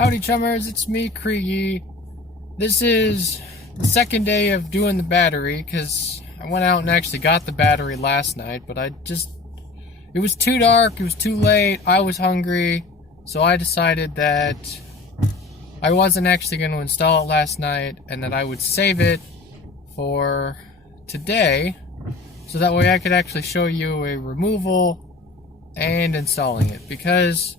Howdy chummers, it's me, Kriegi. This is the second day of doing the battery, because I went out and actually got the battery last night, but it was too dark, it was too late, I was hungry, so I decided that I wasn't actually going to install it last night, and that I would save it for today, so that way I could actually show you a removal and installing it, because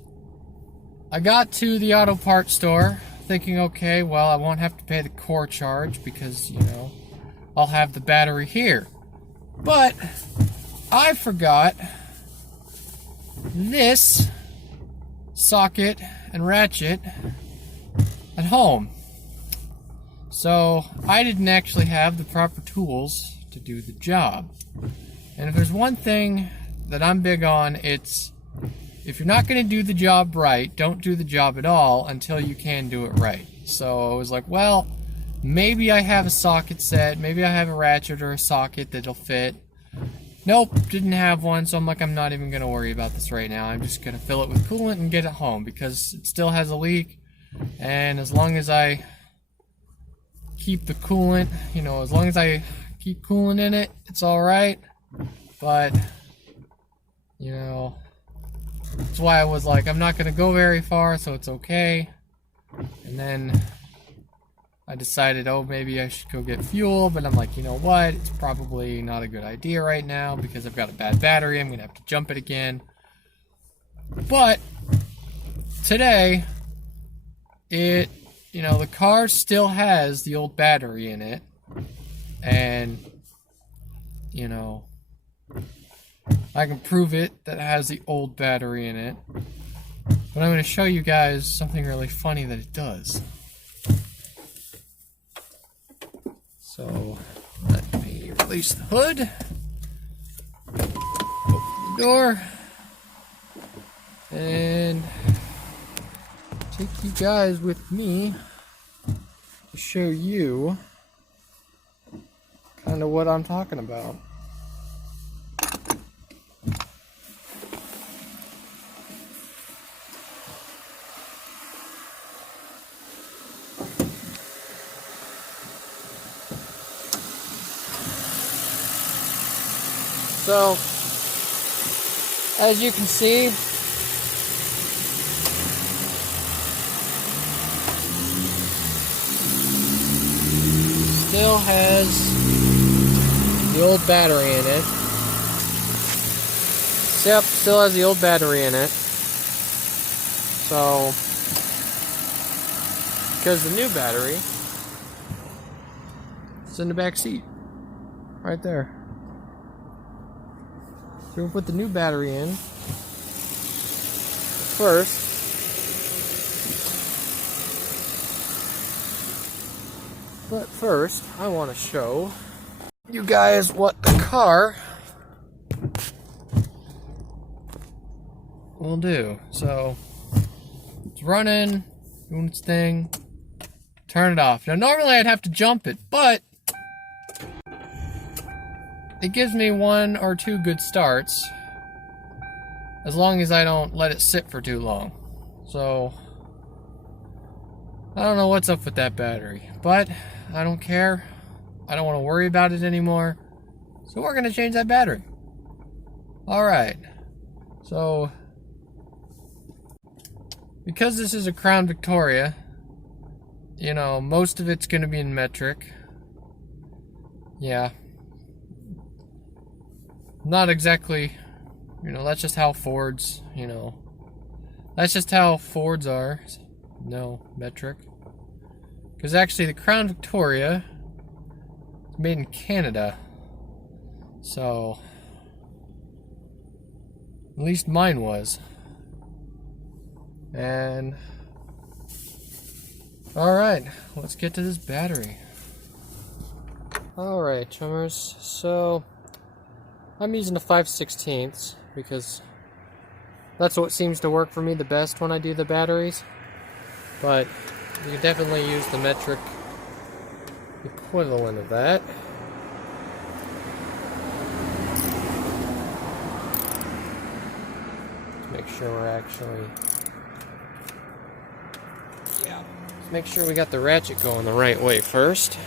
I got to the auto parts store thinking, okay, well, I won't have to pay the core charge because, you know, I'll have the battery here. But I forgot this socket and ratchet at home. So I didn't actually have the proper tools to do the job. And if there's one thing that I'm big on, it's if you're not going to do the job right, don't do the job at all until you can do it right. So I was like, well, maybe I have a socket set, maybe I have a ratchet or a socket that'll fit. Nope, didn't have one, so I'm like, I'm not even going to worry about this right now. I'm just going to fill it with coolant and get it home because it still has a leak. And as long as I keep the coolant, you know, as long as I keep coolant in it, it's alright. But, you know, that's why I was like, I'm not going to go very far, so it's okay. And then I decided, oh, maybe I should go get fuel, but I'm like, you know what? It's probably not a good idea right now because I've got a bad battery. I'm going to have to jump it again. But today, you know, the car still has the old battery in it. And, you know, I can prove it that it has the old battery in it. But I'm going to show you guys something really funny that it does. So, let me release the hood. Open the door. And take you guys with me to show you kind of what I'm talking about. So, as you can see, still has the old battery in it. Yep, still has the old battery in it. So, because the new battery is in the back seat, right there. So we'll put the new battery in first. But first, I want to show you guys what the car will do. So it's running, doing its thing. Turn it off. Now normally I'd have to jump it, but it gives me 1 or 2 good starts, as long as I don't let it sit for too long. So, I don't know what's up with that battery, but I don't care. I don't want to worry about it anymore. So we're going to change that battery. Alright, so, because this is a Crown Victoria, you know, most of it's going to be in metric. Yeah. Not exactly, you know, that's just how Fords, you know, that's just how Fords are. No, metric. Because actually the Crown Victoria is made in Canada. So, at least mine was. And, alright, let's get to this battery. Alright, chummers, so I'm using a 5/16 because that's what seems to work for me the best when I do the batteries. But you can definitely use the metric equivalent of that. Let's make sure we're actually Yeah. Let's make sure we got the ratchet going the right way first.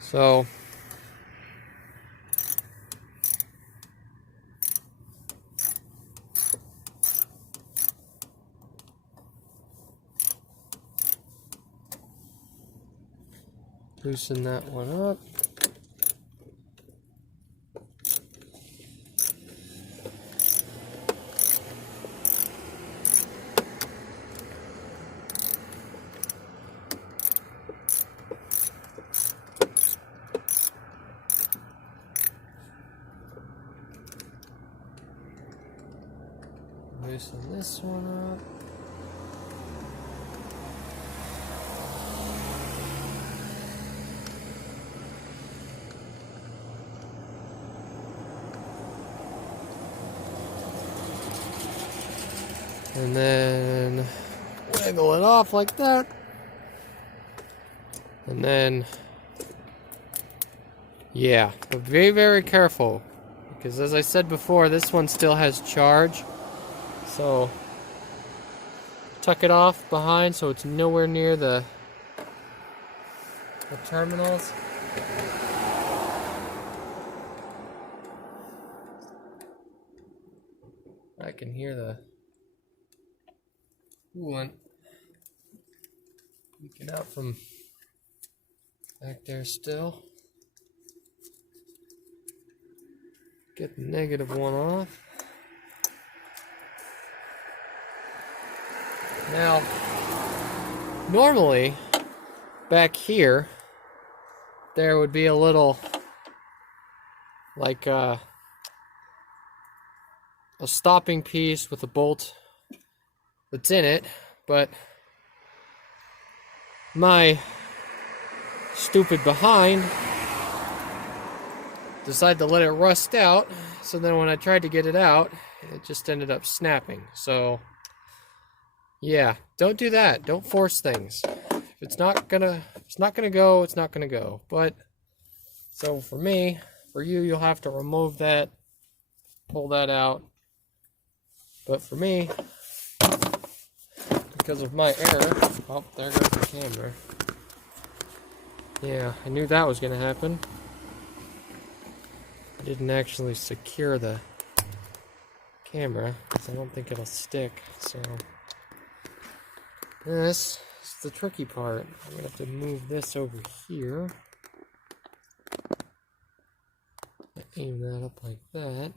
So loosen that one up. Loosen this one up. And then wiggle it off like that. And then, yeah, but be very careful. Because as I said before, this one still has charge. So tuck it off behind so it's nowhere near the terminals. I can hear the coolant leaking out from back there still. Get the negative one off. Now, normally, back here, there would be a little, like a stopping piece with a bolt that's in it, but my stupid behind decided to let it rust out, so then when I tried to get it out, it just ended up snapping. So yeah, don't do that. Don't force things. If it's not gonna go, it's not gonna go. But so for me, for you, you'll have to remove that, pull that out. But for me, because of my error, oh, there goes the camera. Yeah, I knew that was gonna happen. I didn't actually secure the camera because I don't think it'll stick. So this is the tricky part. I'm gonna have to move this over here. Aim that up like that.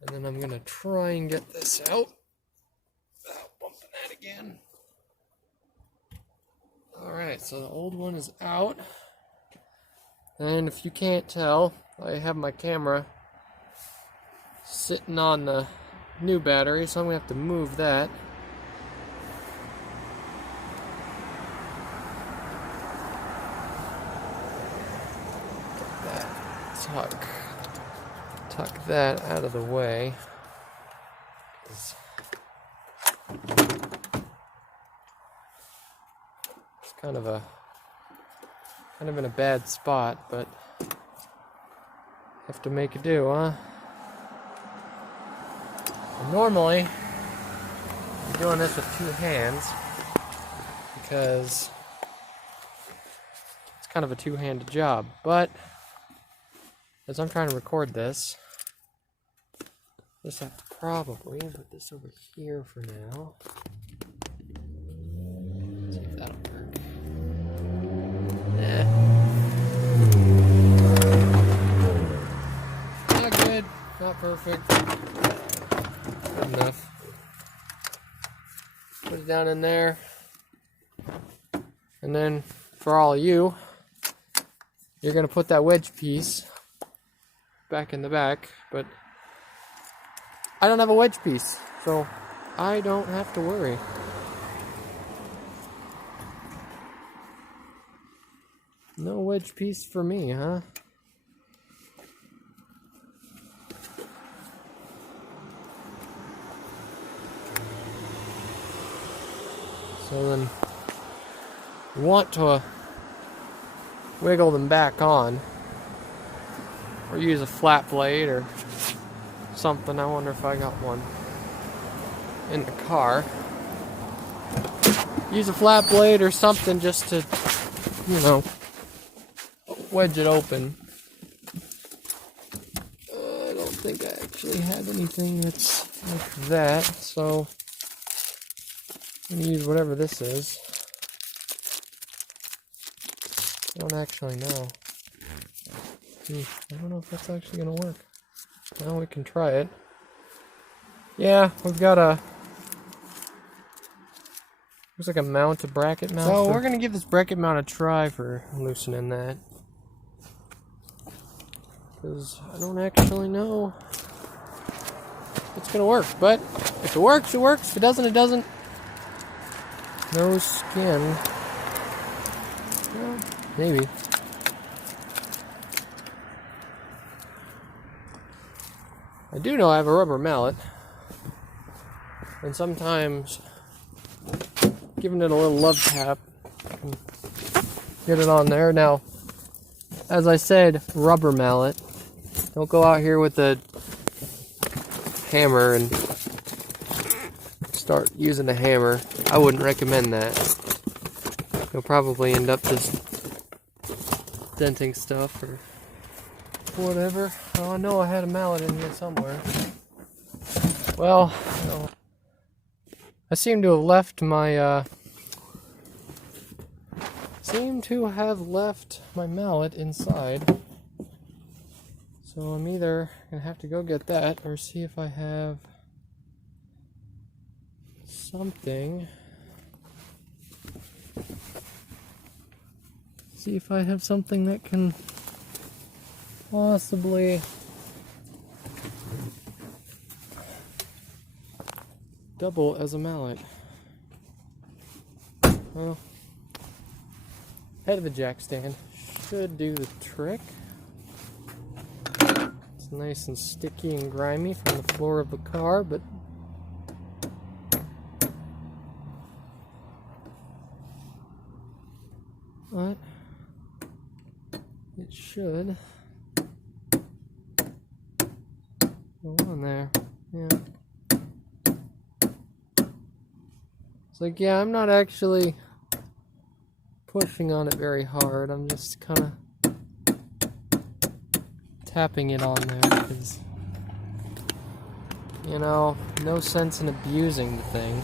And then I'm gonna try and get this out without bumping that again. Alright, so the old one is out. And if you can't tell, I have my camera sitting on the new battery, so I'm gonna have to move that. Tuck that out of the way. It's kind of in a bad spot, but have to make it do, huh? And normally, I'm doing this with 2 hands because it's kind of a two-handed job, but as I'm trying to record this, just have to probably put this over here for now. See if that'll work. Not good, not perfect. Good enough. Put it down in there. And then for all of you, you're gonna put that wedge piece back in the back, but I don't have a wedge piece, so I don't have to worry. No wedge piece for me, huh? So then you want to wiggle them back on, or use a flat blade or something. I wonder if I got one. in the car. Use a flat blade or something just to, you know, wedge it open. I don't think I actually have anything that's like that, so I'm gonna use whatever this is. I don't actually know. I don't know if that's actually gonna work. Well, we can try it. Yeah, we've got a... looks like a mount, a bracket mount. So we're gonna give this bracket mount a try for loosening that. Because I don't actually know if it's gonna work. But if it works, it works. If it doesn't, it doesn't. No skin. Well, maybe. I do know I have a rubber mallet. And sometimes giving it a little love tap and get it on there. Now, as I said, rubber mallet. Don't go out here with a hammer and start using a hammer. I wouldn't recommend that. You'll probably end up just denting stuff or whatever. Oh, I know I had a mallet in here somewhere. Well, no. I seem to have left my mallet inside. So I'm either gonna have to go get that or see if I have something. See if I have something that can possibly double as a mallet. Well, head of the jack stand should do the trick. It's nice and sticky and grimy from the floor of the car, but it should go on there. Yeah. It's like, yeah, I'm not actually pushing on it very hard. I'm just kind of tapping it on there because, you know, no sense in abusing the thing.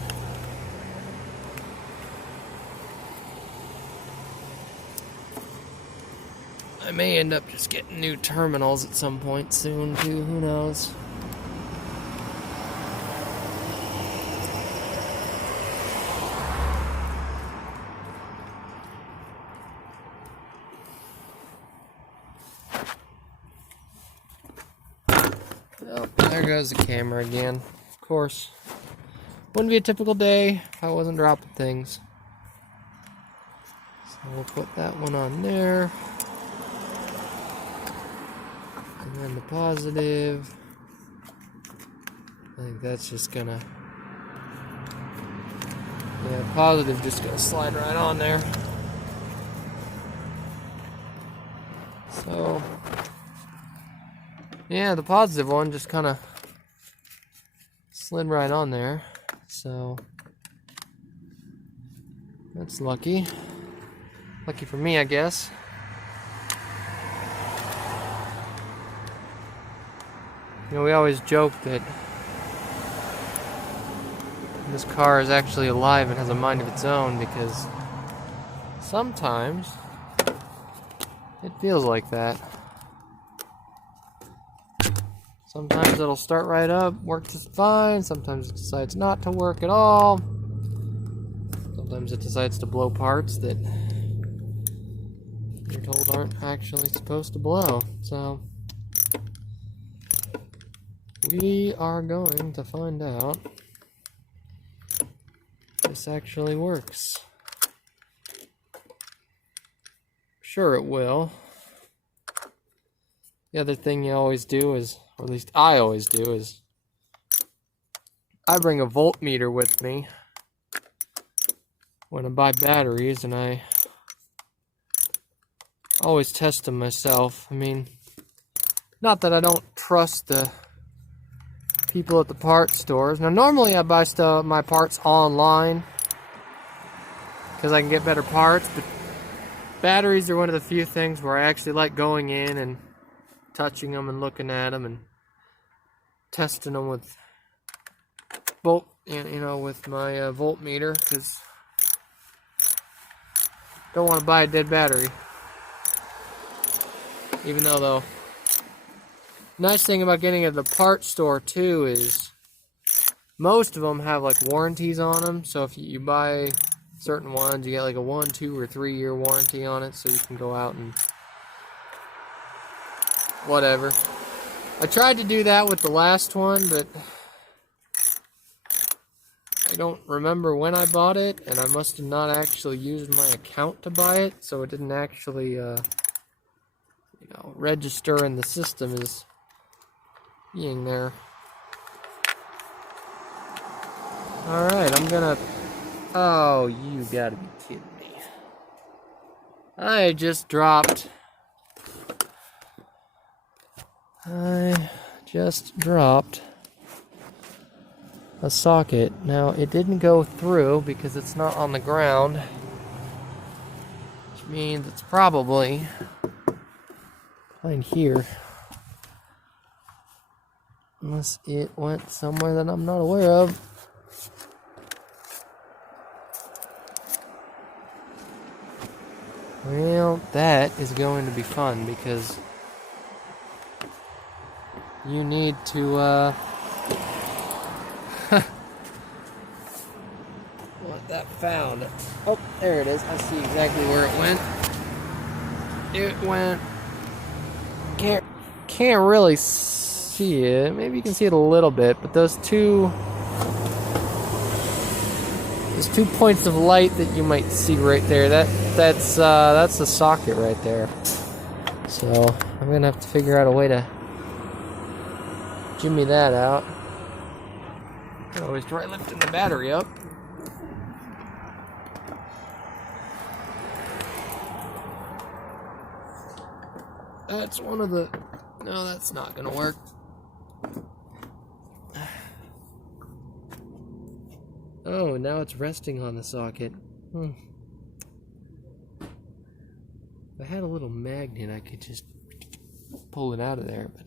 I may end up just getting new terminals at some point soon, too. Who knows? Oh, there goes the camera again. Of course. Wouldn't be a typical day if I wasn't dropping things. So we'll put that one on there. And then the positive. I think that's just gonna... yeah, positive just gonna slide right on there. So... yeah, the positive one just kind of slid right on there, so that's lucky. Lucky for me, I guess. You know, we always joke that this car is actually alive and has a mind of its own because sometimes it feels like that. Sometimes it'll start right up, work just fine. Sometimes it decides not to work at all. Sometimes it decides to blow parts that you're told aren't actually supposed to blow. So, we are going to find out if this actually works. Sure it will. The other thing you always do is, or at least I always do, is I bring a voltmeter with me when I buy batteries, and I always test them myself. I mean, not that I don't trust the people at the parts stores. Now normally I buy my parts online because I can get better parts, but batteries are one of the few things where I actually like going in and touching them and looking at them and testing them with with my voltmeter, because don't want to buy a dead battery. Even though nice thing about getting at the parts store too is most of them have like warranties on them. So if you buy certain ones, you get like a 1, 2, or 3 year warranty on it, so you can go out and whatever. I tried to do that with the last one, but I don't remember when I bought it, and I must have not actually used my account to buy it, so it didn't actually register in the system as being there. Alright, I'm gonna... Oh, you gotta be kidding me. I just dropped a socket. Now, it didn't go through because it's not on the ground, which means it's probably behind here. Unless it went somewhere that I'm not aware of. Well, that is going to be fun because you need to want that found. Oh, there it is. I see exactly where it went. It went. Can't really see it. Maybe you can see it a little bit, but those two points of light that you might see right there, that's the socket right there. So I'm gonna have to figure out a way to jimmy that out. I always try lifting the battery up. That's one of the... No, that's not gonna work. Oh, now it's resting on the socket. If I had a little magnet, I could just pull it out of there, but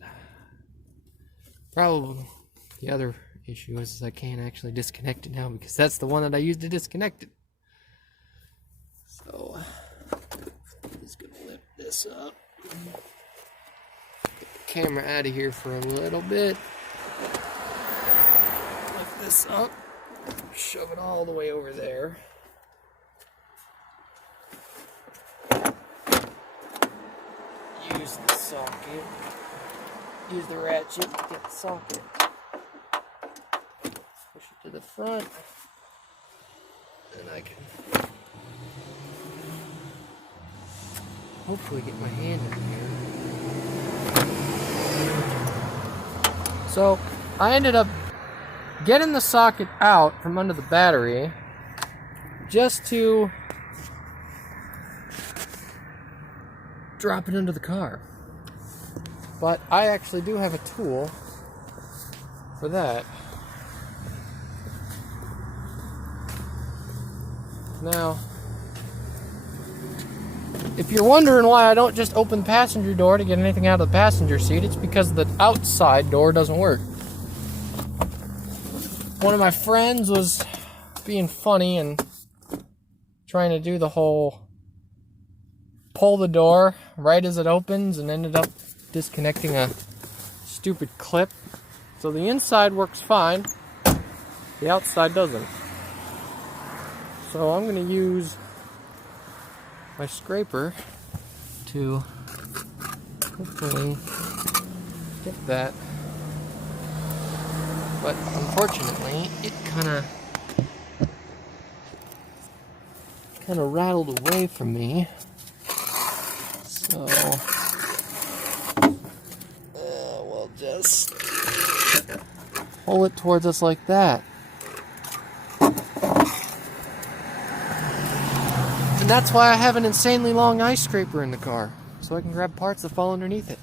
probably the other issue is I can't actually disconnect it now because that's the one that I used to disconnect it. So, I'm just gonna lift this up. Get the camera out of here for a little bit. Lift this up. Shove it all the way over there. Use the socket. Use the ratchet to get the socket. Push it to the front. And I can hopefully get my hand in here. So, I ended up getting the socket out from under the battery just to drop it into the car. But I actually do have a tool for that. Now, if you're wondering why I don't just open the passenger door to get anything out of the passenger seat, it's because the outside door doesn't work. One of my friends was being funny and trying to do the whole pull the door right as it opens and ended up disconnecting a stupid clip. So the inside works fine, the outside doesn't. So I'm going to use my scraper to hopefully get that. But unfortunately, it kind of rattled away from me. So we'll just pull it towards us like that. And that's why I have an insanely long ice scraper in the car, so I can grab parts that fall underneath it.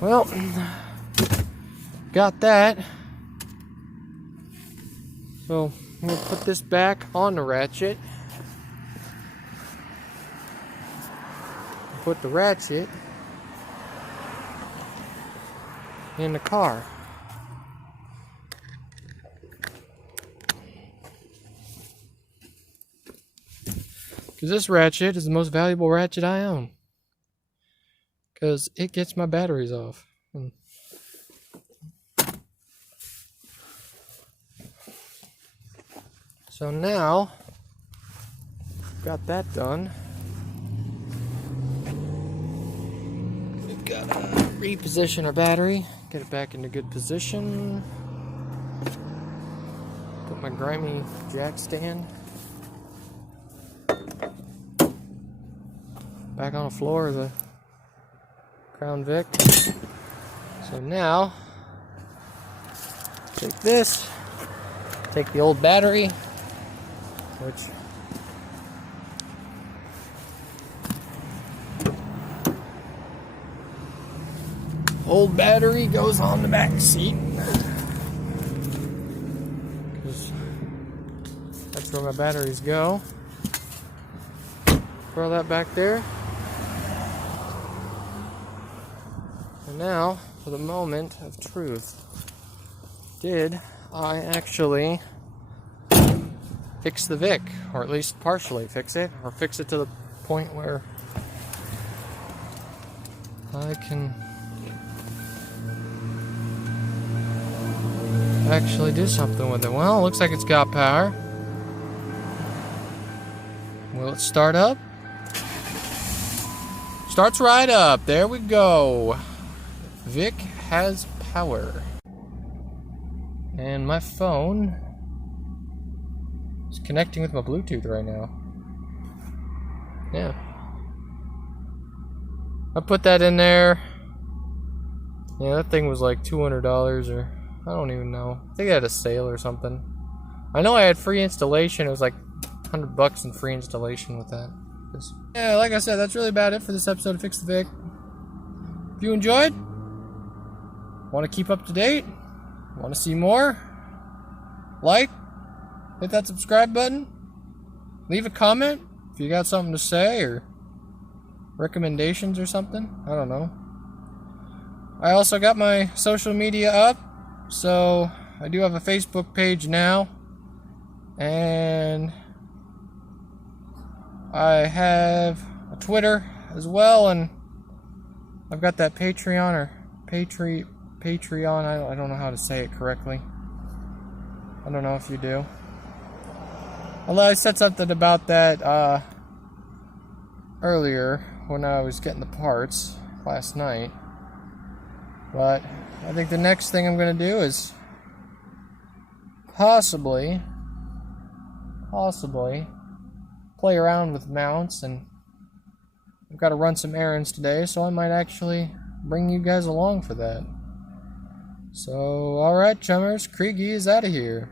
Well, got that. So I'm going to put this back on the ratchet. Put the ratchet in the car. Because this ratchet is the most valuable ratchet I own. Because it gets my batteries off. So now, got that done. We've got to reposition our battery, get it back into good position. Put my grimy jack stand back on the floor of the Crown Vic. So now, take this, take the old battery, which old battery goes on the back seat, because that's where my batteries go. Throw that back there. And now, for the moment of truth. Did I actually fix the Vic? Or at least partially fix it? Or fix it to the point where I can actually do something with it? Well, it looks like it's got power. Will it start up? Starts right up. There we go. Vic has power. And my phone is connecting with my Bluetooth right now. Yeah. I put that in there. Yeah, that thing was like $200 or I don't even know. I think I had a sale or something. I know I had free installation. It was like $100 in free installation with that. Yeah, like I said, that's really about it for this episode of Fix the Vic. If you enjoyed, want to keep up to date, want to see more, like, hit that subscribe button, leave a comment if you got something to say or recommendations or something. I don't know. I also got my social media up, so I do have a Facebook page now, and I have a Twitter as well, and I've got that Patreon or Patreon. I don't know how to say it correctly. I don't know if you do. Although I said something about that earlier when I was getting the parts last night. But I think the next thing I'm going to do is possibly play around with mounts, and I've got to run some errands today, so I might actually bring you guys along for that. So, alright, chummers, Kriegi is out of here.